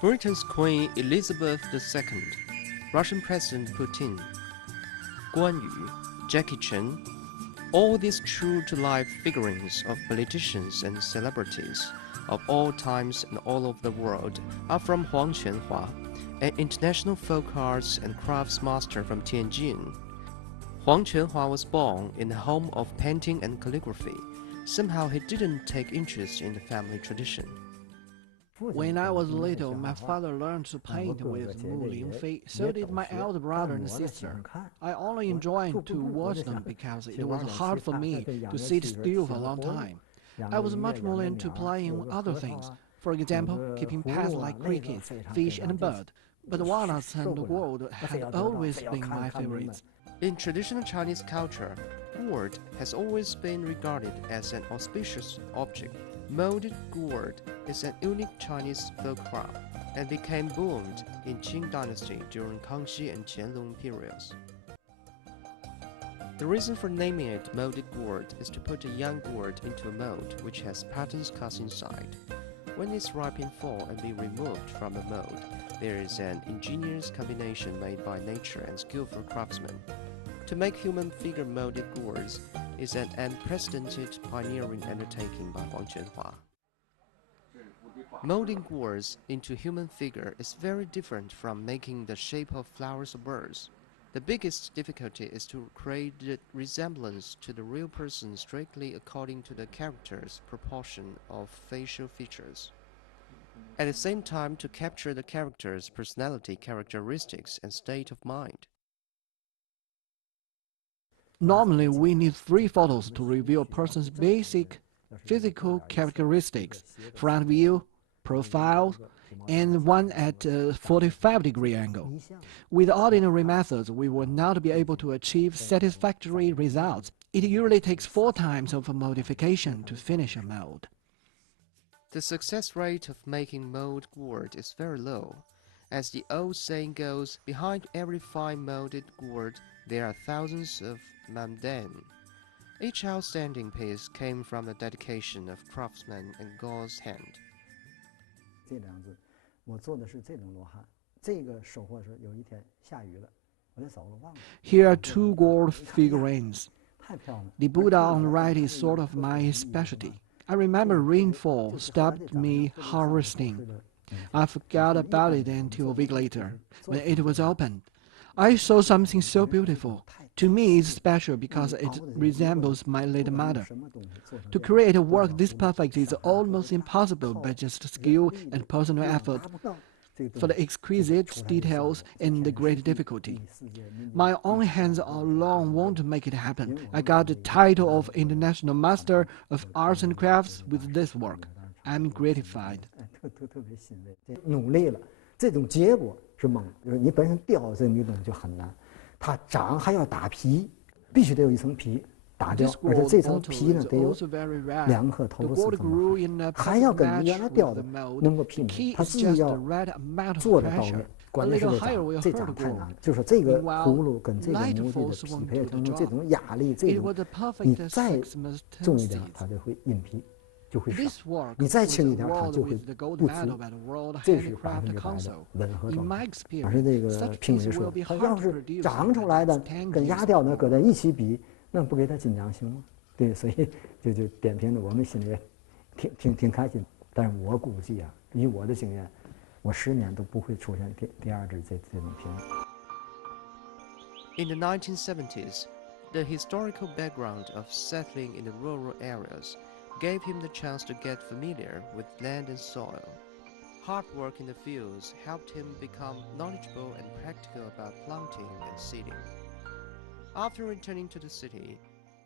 Britain's Queen Elizabeth II, Russian President Putin, Guan Yu, Jackie Chan, all these true-to-life figurines of politicians and celebrities of all times and all over the world are from Quanhua, an international folk arts and crafts master from Tianjin. Quanhua was born in a home of painting and calligraphy. Somehow he didn't take interest in the family tradition. When I was little, my father learned to paint with Mu Lingfei, so did my elder brother and sister. I only enjoyed to watch them because it was hard for me to sit still for a long time. I was much more into playing other things, for example, keeping pets like crickets, fish and bird. But walnuts and gourd had always been my favorites. In traditional Chinese culture, gourd has always been regarded as an auspicious object. Molded gourd is an unique Chinese folk craft and became boomed in Qing Dynasty during Kangxi and Qianlong periods. The reason for naming it molded gourd is to put a young gourd into a mold which has patterns cast inside. When it's ripe in fall and be removed from the mold, there is an ingenious combination made by nature and skillful craftsmen. To make human figure molded gourds is an unprecedented pioneering undertaking by Quanhua. Molding gourds into human figure is very different from making the shape of flowers or birds. The biggest difficulty is to create the resemblance to the real person strictly according to the character's proportion of facial features. At the same time, to capture the character's personality characteristics and state of mind. Normally, we need 3 photos to reveal a person's basic physical characteristics: front view, profile, and one at a 45-degree angle. With ordinary methods, we will not be able to achieve satisfactory results. It usually takes 4 times of modification to finish a mold. The success rate of making mold gourd is very low. As the old saying goes, behind every fine molded gourd, there are thousands of mundane. Each outstanding piece came from the dedication of craftsmen and God's hand. Here are 2 gourd figurines. The Buddha on the right is sort of my specialty. I remember rainfall stopped me harvesting. I forgot about it until a week later, when it was opened. I saw something so beautiful. To me, it's special because it resembles my late mother. To create a work this perfect is almost impossible by just skill and personal effort, for the exquisite details and the great difficulty. My own hands alone won't make it happen. I got the title of International Master of Arts and Crafts with this work. I'm gratified. 努力了，这种结果是猛，就是你本身雕这女东西就很难，它长还要打皮，必须得有一层皮打掉，而且这层皮呢得有2克头4克，还要跟原来雕的能够媲美，它自己要做的到位。关键是这长太难了，就是说这个葫芦跟这个模具的匹配当中，这种压力，这种你再重一点，它就会硬皮。 就会少，你再轻一点，它就会不足。这是100%的吻合状态。而是这个评委说，它要是长出来的跟牙雕呢搁在一起比，那不给它金奖行吗？对，所以就点评的我们心里挺开心。但是我估计啊，以我的经验，我10年都不会出现第2只这种评语。In the 1970s, the historical background of settling in the rural areas gave him the chance to get familiar with land and soil. Hard work in the fields helped him become knowledgeable and practical about planting and seeding. After returning to the city,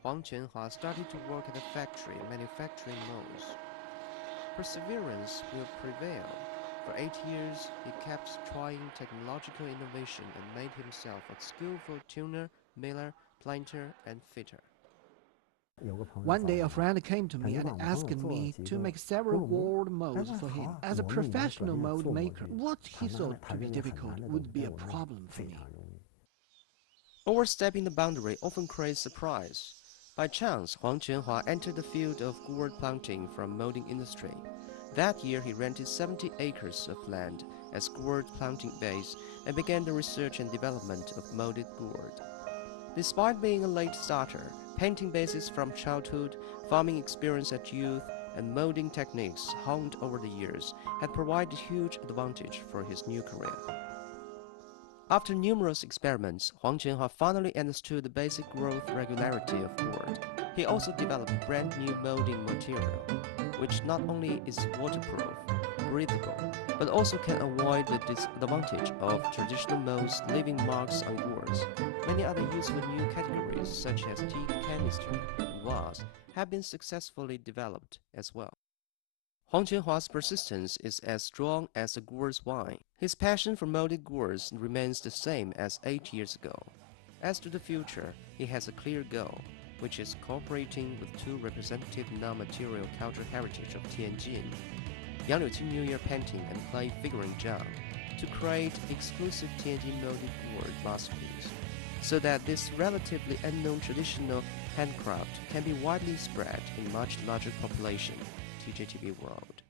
Quanhua started to work at a factory manufacturing molds. Perseverance will prevail. For 8 years, he kept trying technological innovation and made himself a skillful tuner, miller, planter, and fitter. One day a friend came to me and asked me to make several gourd molds for him. As a professional mold maker, what he thought to be difficult would be a problem for me. Overstepping the boundary often creates surprise. By chance, Quanhua entered the field of gourd planting from molding industry. That year he rented 70 acres of land as gourd planting base and began the research and development of molded gourd. Despite being a late starter, painting bases from childhood, farming experience at youth, and molding techniques honed over the years had provided huge advantage for his new career. After numerous experiments, Huang Qianhua finally understood the basic growth regularity of gourd. He also developed brand new molding material, which not only is waterproof, breathable, but also can avoid the disadvantage of traditional molds leaving marks on gourds. Many other useful new categories, such as tea chemistry and vase, have been successfully developed as well. Huang Qianhua's persistence is as strong as the gourd's wine. His passion for molded gourds remains the same as 8 years ago. As to the future, he has a clear goal, which is cooperating with two representative non-material cultural heritage of Tianjin, Qing New Year painting and clay figurine Zhang, to create exclusive Tianjin molded gourd masterpiece, so that this relatively unknown traditional handcraft can be widely spread in much larger population. TJTV World.